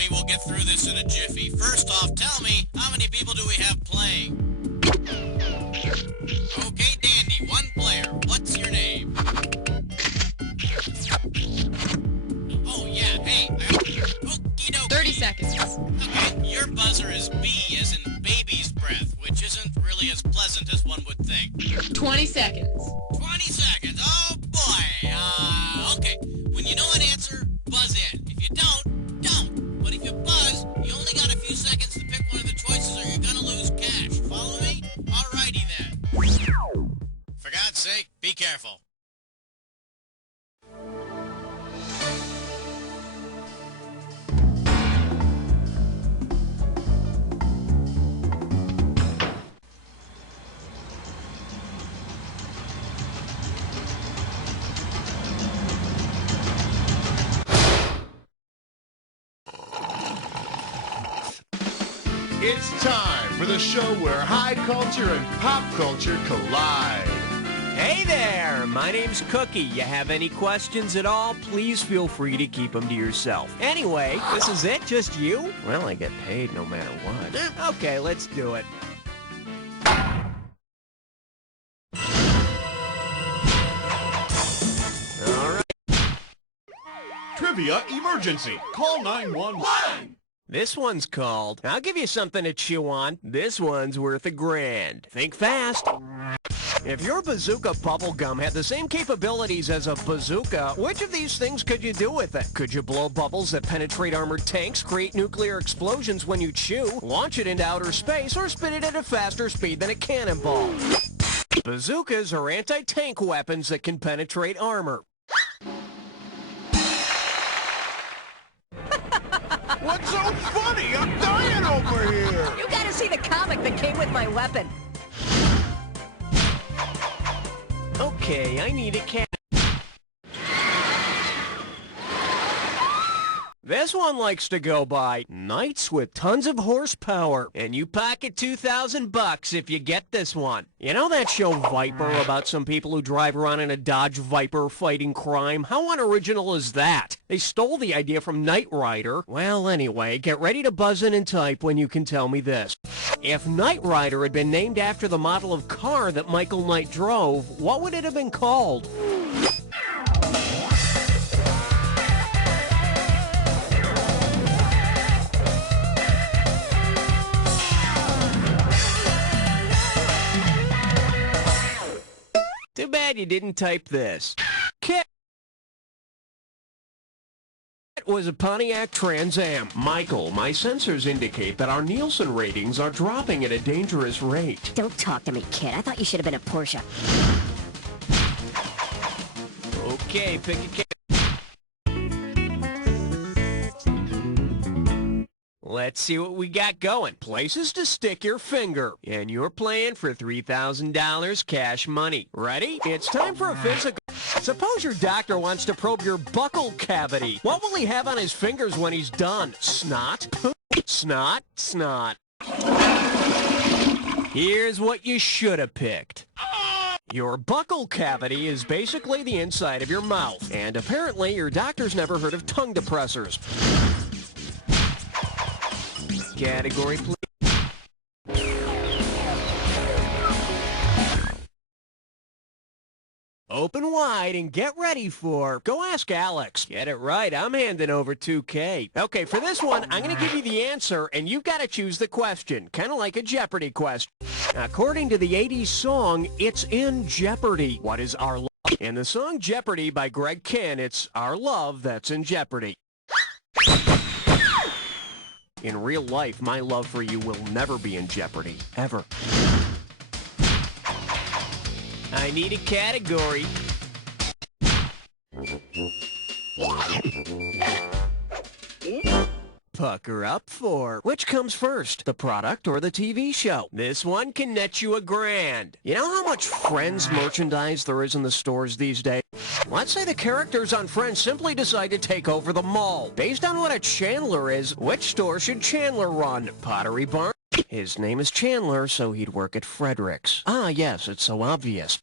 me, we'll get through this in a jiffy. First off, tell me, how many people do we have playing? Okay, dandy, one player. What's your name? Oh, yeah, hey. Okie dokie. 30 seconds. Okay, your buzzer is B as in baby's breath, which isn't really as pleasant as one would think. 20 seconds. 20 seconds, oh boy. Okay, when you know an answer, buzz in. If you don't. But if you buzz, you only got a few seconds to pick one of the choices or you're gonna lose cash. Follow me? Alrighty then. For God's sake, be careful. It's time for the show where high culture and pop culture collide. Hey there, my name's Cookie. You have any questions at all, please feel free to keep them to yourself. Anyway, this is it? Just you? Well, I get paid no matter what. Okay, let's do it. All right. Trivia emergency. Call 911. This one's called, I'll give you something to chew on. This one's worth $1,000. Think fast. If your bazooka bubblegum had the same capabilities as a bazooka, which of these things could you do with it? Could you blow bubbles that penetrate armored tanks, create nuclear explosions when you chew, launch it into outer space, or spit it at a faster speed than a cannonball? Bazookas are anti-tank weapons that can penetrate armor. What's so funny? I'm dying over here. You gotta see the comic that came with my weapon. Okay, I need a cat. This one likes to go by Knights with tons of horsepower, and you pocket $2,000 if you get this one. You know that show Viper about some people who drive around in a Dodge Viper fighting crime? How unoriginal is that? They stole the idea from Knight Rider. Well, anyway, get ready to buzz in and type when you can tell me this. If Knight Rider had been named after the model of car that Michael Knight drove, what would it have been called? Too bad you didn't type this. Kit was a Pontiac Trans Am. Michael, my sensors indicate that our Nielsen ratings are dropping at a dangerous rate. Don't talk to me, kid. I thought you should have been a Porsche. Okay, pick a kid. Let's see what we got going. Places to stick your finger. And you're playing for $3,000 cash money. Ready? It's time for a physical. Suppose your doctor wants to probe your buccal cavity. What will he have on his fingers when he's done? Snot? Snot? Snot. Here's what you should have picked. Your buccal cavity is basically the inside of your mouth. And apparently your doctor's never heard of tongue depressors. Category, please. Open wide and get ready for Go Ask Alex. Get it right, I'm handing over $2K. Okay, for this one, I'm going to give you the answer, and you've got to choose the question, kind of like a Jeopardy question. According to the 80s song, it's in jeopardy. What is our love? In the song Jeopardy by Greg Kihn, it's our love that's in jeopardy. In real life, my love for you will never be in jeopardy, ever. I need a category. Pucker up for. Which comes first, the product or the TV show? This one can net you $1,000. You know how much Friends merchandise there is in the stores these days? Let's say the characters on Friends simply decide to take over the mall. Based on what a Chandler is, which store should Chandler run? Pottery Barn? His name is Chandler, so he'd work at Frederick's. Ah, yes, it's so obvious.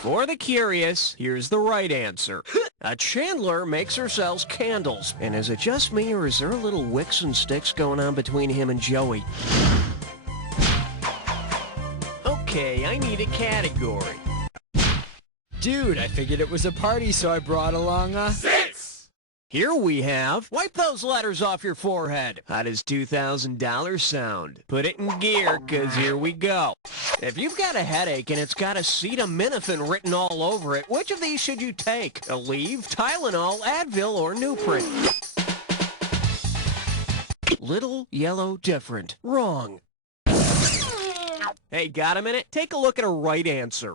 For the curious, here's the right answer. A chandler makes or sells candles. And is it just me, or is there a little wicks and sticks going on between him and Joey? Okay, I need a category. Dude, I figured it was a party, so I brought along a... Here we have, wipe those letters off your forehead. How does $2,000 sound? Put it in gear, cause here we go. If you've got a headache and it's got acetaminophen written all over it, which of these should you take? Aleve, Tylenol, Advil, or Nuprin? Little, yellow, different. Wrong. Hey, got a minute? Take a look at a right answer.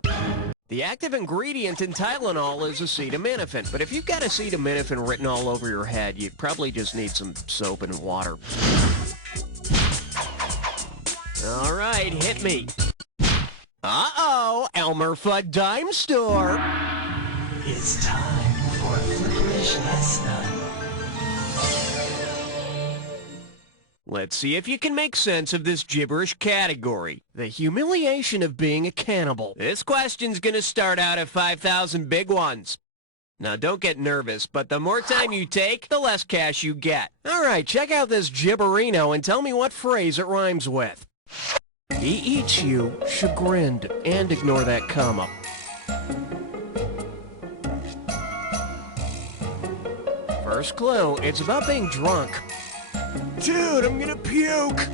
The active ingredient in Tylenol is acetaminophen, but if you've got acetaminophen written all over your head, you probably just need some soap and water. All right, hit me. Uh-oh, Elmer Fudd Dime Store. It's time for Flickerish Lesson. Let's see if you can make sense of this gibberish category. The humiliation of being a cannibal. This question's gonna start out at 5,000 big ones. Now don't get nervous, but the more time you take, the less cash you get. Alright, check out this gibberino and tell me what phrase it rhymes with. He eats you, chagrined, and ignore that comma. First clue, it's about being drunk. Dude, I'm gonna puke!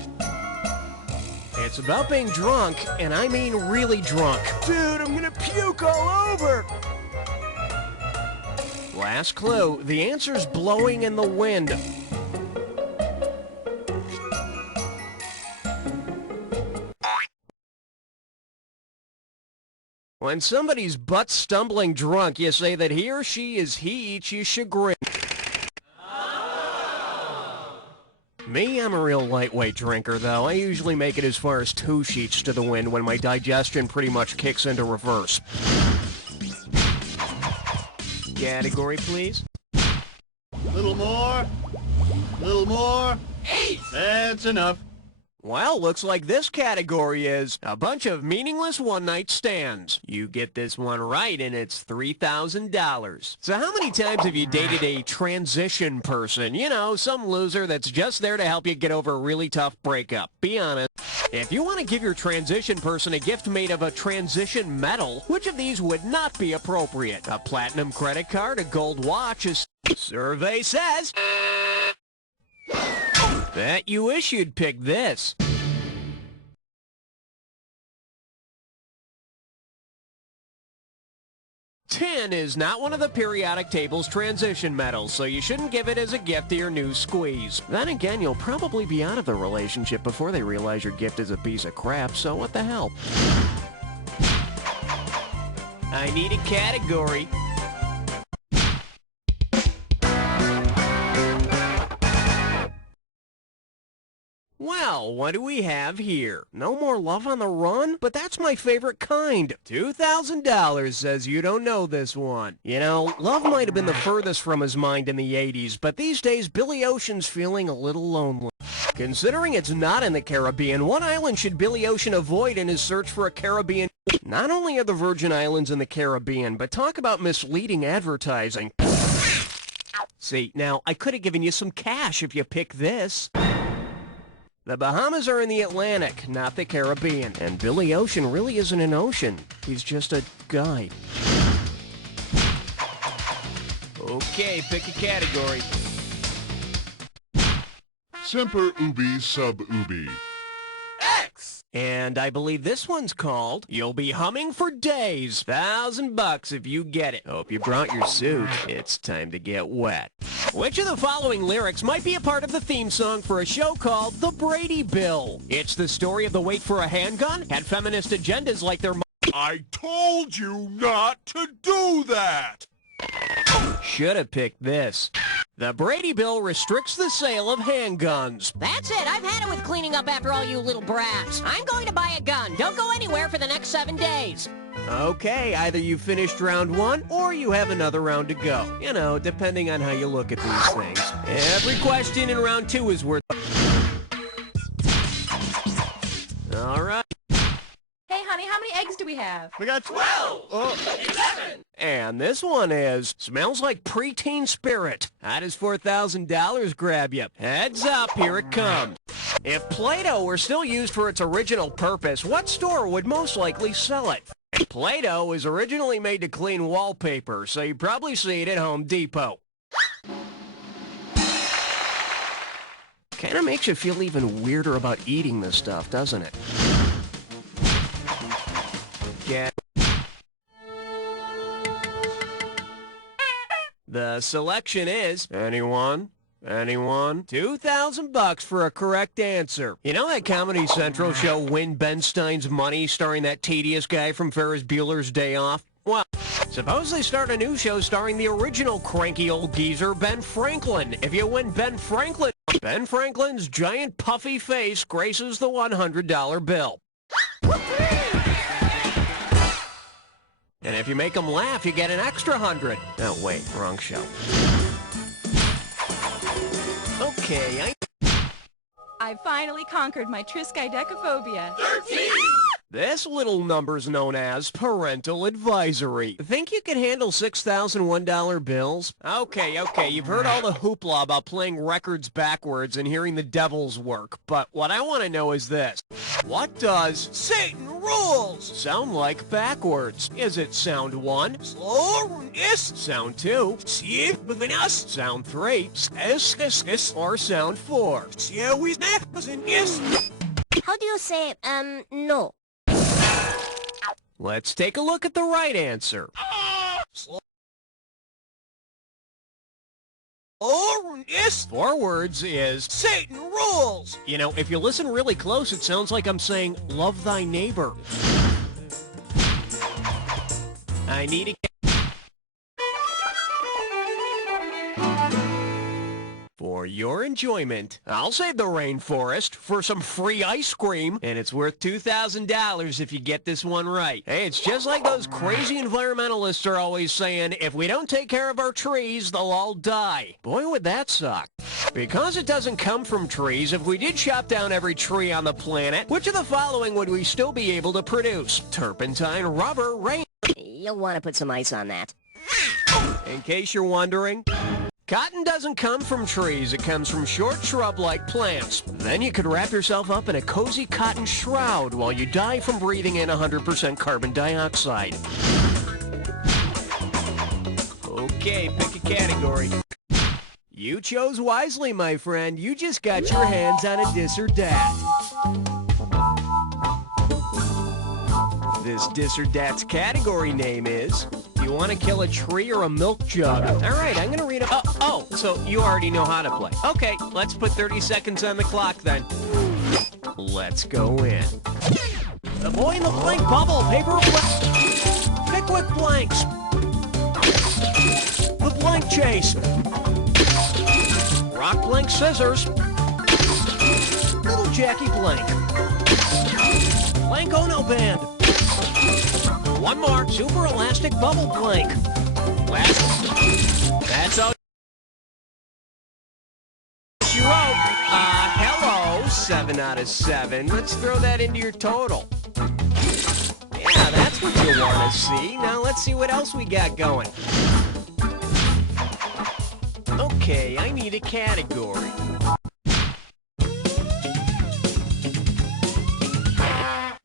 It's about being drunk, and I mean really drunk. Dude, I'm gonna puke all over! Last clue, the answer's blowing in the wind. When somebody's butt stumbling drunk, you say that he or she is he eats you chagrin. Me, I'm a real lightweight drinker, though. I usually make it as far as 2 sheets to the wind when my digestion pretty much kicks into reverse. Category, please. Little more. Little more. 8! That's enough. Well, looks like this category is a bunch of meaningless one-night stands. You get this one right, and it's $3,000. So how many times have you dated a transition person? You know, some loser that's just there to help you get over a really tough breakup. Be honest. If you want to give your transition person a gift made of a transition metal, which of these would not be appropriate? A platinum credit card, a gold watch, a... Survey says... Bet you wish you'd pick this. Tin is not one of the periodic table's transition metals, so you shouldn't give it as a gift to your new squeeze. Then again, you'll probably be out of the relationship before they realize your gift is a piece of crap, so what the hell? I need a category. Well, what do we have here? No more love on the run? But that's my favorite kind. $2,000 says you don't know this one. You know, love might have been the furthest from his mind in the 80s, but these days Billy Ocean's feeling a little lonely. Considering it's not in the Caribbean, what island should Billy Ocean avoid in his search for a Caribbean? Not only are the Virgin Islands in the Caribbean, but talk about misleading advertising. See, now, I could have given you some cash if you picked this. The Bahamas are in the Atlantic, not the Caribbean. And Billy Ocean really isn't an ocean. He's just a guide. Okay, pick a category. Semper ubi sub ubi. X! And I believe this one's called You'll Be Humming for Days. $1,000 if you get it. Hope you brought your suit. It's time to get wet. Which of the following lyrics might be a part of the theme song for a show called The Brady Bill? It's the story of the wait for a handgun, had feminist agendas like their I told you not to do that! Should have picked this. The Brady Bill restricts the sale of handguns. That's it. I've had it with cleaning up after all you little brats. I'm going to buy a gun. Don't go anywhere for the next 7 days. Okay, either you finished round 1 or you have another round to go. You know, depending on how you look at these things. Every question in round 2 is worth... All right. Hey, hon, Honey, how many eggs do we have? We got 12. Oh. And this one is, smells like preteen spirit. How does $4,000 grab you? Heads up, here it comes. If Play-Doh were still used for its original purpose, what store would most likely sell it? Play-Doh was originally made to clean wallpaper, so you probably see it at Home Depot. Kinda makes you feel even weirder about eating this stuff, doesn't it? Get the selection is anyone? 2,000 bucks for a correct answer. You know that Comedy Central show Win Ben Stein's Money starring that tedious guy from Ferris Bueller's Day Off? Well, suppose they start a new show starring the original cranky old geezer Ben Franklin. If you win Ben Franklin's giant puffy face graces the $100 bill. And if you make them laugh, you get an extra 100. Oh, wait, wrong show. Okay, I finally conquered my triskaidekaphobia. 13. This little number's known as parental advisory. Think you can handle $6,001 bills? Okay, you've heard all the hoopla about playing records backwards and hearing the devil's work, but what I want to know is this. What does Satan rules sound like backwards? Is it sound 1? Yes. Sound 2? Sound 3? Or sound 4? How do you say, no? Let's take a look at the right answer. Four words is Satan rules. You know, if you listen really close, it sounds like I'm saying love thy neighbor. I need a... For your enjoyment, I'll save the rainforest for some free ice cream, and it's worth $2,000 if you get this one right. Hey, it's just like those crazy environmentalists are always saying, if we don't take care of our trees, they'll all die. Boy, would that suck. Because it doesn't come from trees, if we did chop down every tree on the planet, which of the following would we still be able to produce? Turpentine, rubber, rain... You'll want to put some ice on that. In case you're wondering... Cotton doesn't come from trees, it comes from short shrub-like plants. Then you could wrap yourself up in a cozy cotton shroud while you die from breathing in 100% carbon dioxide. Okay, pick a category. You chose wisely, my friend. You just got your hands on a dis or dat. This dis or dat's category name is... You want to kill a tree or a milk jug? All right, I'm going to read a... Oh, so you already know how to play. Okay, let's put 30 seconds on the clock then. Let's go in. The boy in the blank bubble, paper blank. Pickwick blanks. The blank chase. Rock blank scissors. Little Jackie blank. Blank Ono band. One more, super elastic bubble blank. Last. That's all you wrote. Hello, 7 out of 7. Let's throw that into your total. Yeah, that's what you want to see. Now let's see what else we got going. Okay, I need a category.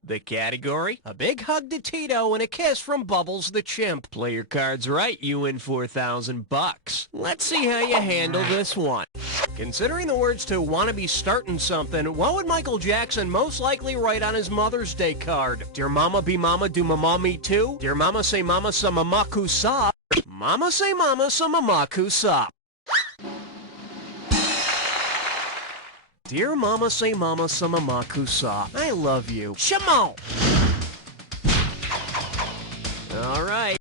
The category? A big hug to Tito and a kiss from Bubbles the Chimp. Play your cards right, you win 4,000 bucks. Let's see how you handle this one. Considering the words to "wanna be startin' something," what would Michael Jackson most likely write on his Mother's Day card? Dear mama be mama, do mama me too? Dear mama say mama sa mamaku sa? Mama say mama sa mamaku sa. Dear mama say mama sa mamaku sa. I love you. Shamo! All right.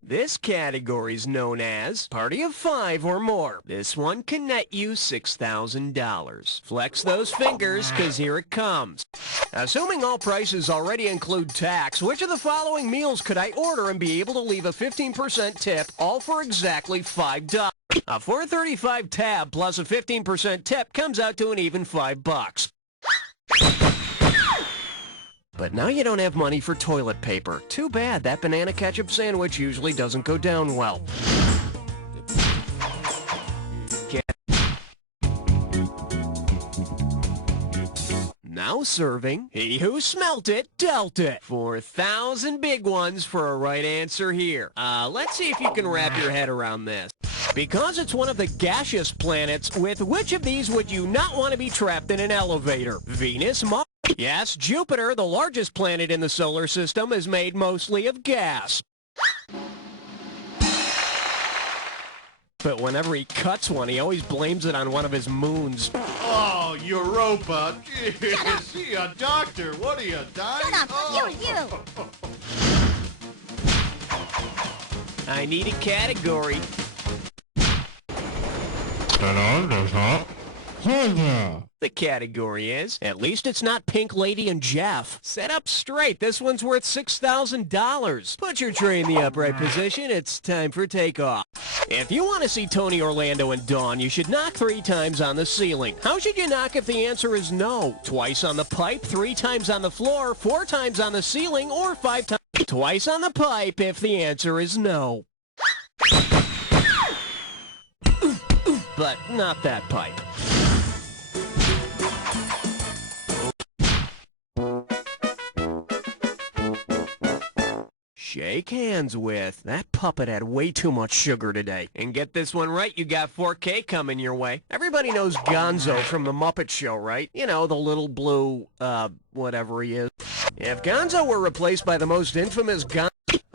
This category is known as Party of 5 or more. This one can net you $6,000. Flex those fingers, cause here it comes. Assuming all prices already include tax, which of the following meals could I order and be able to leave a 15% tip, all for exactly $5? A $4.35 tab plus a 15% tip comes out to an even $5. But now you don't have money for toilet paper. Too bad, that banana ketchup sandwich usually doesn't go down well. Now serving, he who smelt it, dealt it. 4,000 big ones for a right answer here. Let's see if you can wrap your head around this. Because it's one of the gaseous planets, with which of these would you not want to be trapped in an elevator? Venus, Mars? Yes, Jupiter, the largest planet in the solar system, is made mostly of gas. But whenever he cuts one, he always blames it on one of his moons. Oh, Europa. Jeez, see a doctor. What are you, dying? Shut up, you. I need a category. The category is, at least it's not Pink Lady and Jeff. Set up straight. This one's worth $6,000. Put your tray in the upright position. It's time for takeoff. If you want to see Tony, Orlando, and Dawn, you should knock 3 times on the ceiling. How should you knock if the answer is no? Twice on the pipe, 3 times on the floor, 4 times on the ceiling, or 5 times. Twice on the pipe if the answer is no. But not that pipe. Shake hands with. That puppet had way too much sugar today. And get this one right, you got 4K coming your way. Everybody knows Gonzo from The Muppet Show, right? You know, the little blue, whatever he is. If Gonzo were replaced by the most infamous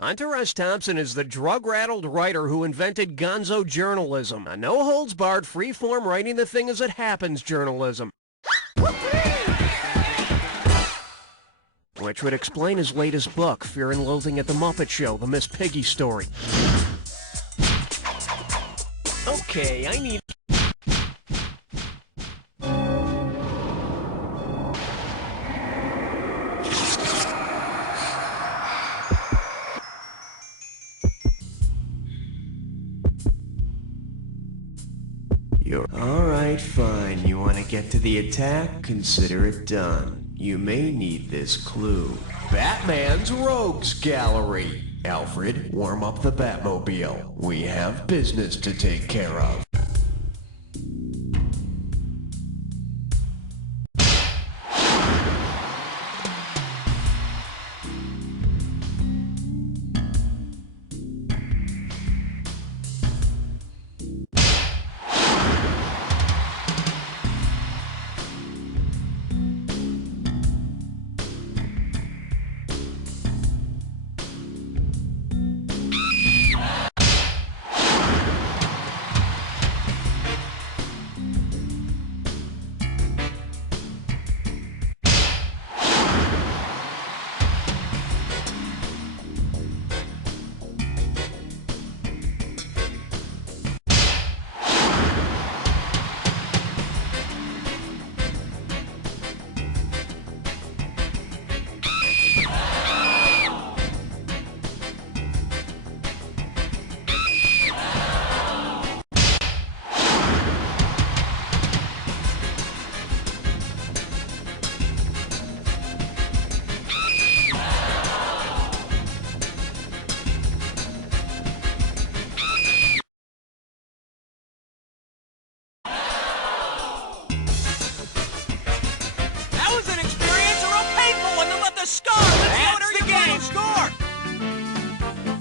Hunter S. Thompson is the drug-rattled writer who invented gonzo journalism. A no-holds-barred, free-form writing the thing as it happens journalism. Which would explain his latest book, Fear and Loathing at the Muppet Show, the Miss Piggy story. Okay, I need... Alright, fine. You want to get to the attack? Consider it done. You may need this clue. Batman's Rogues Gallery. Alfred, warm up the Batmobile. We have business to take care of.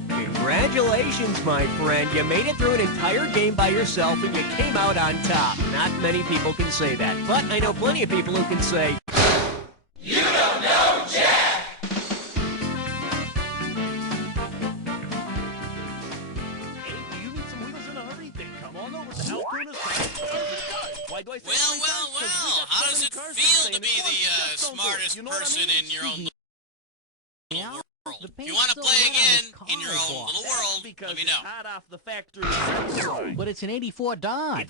Congratulations, my friend. You made it through an entire game by yourself and you came out on top. Not many people can say that, but I know plenty of people who can say, "You don't know Jack!" Hey, do you need some wheels in a hurry? Then come on over to Altona's Why do I say Well. How does it feel to be the smartest person in your own little world? If you want to play again in your own little world, let me know. But it's an 84 Dodge.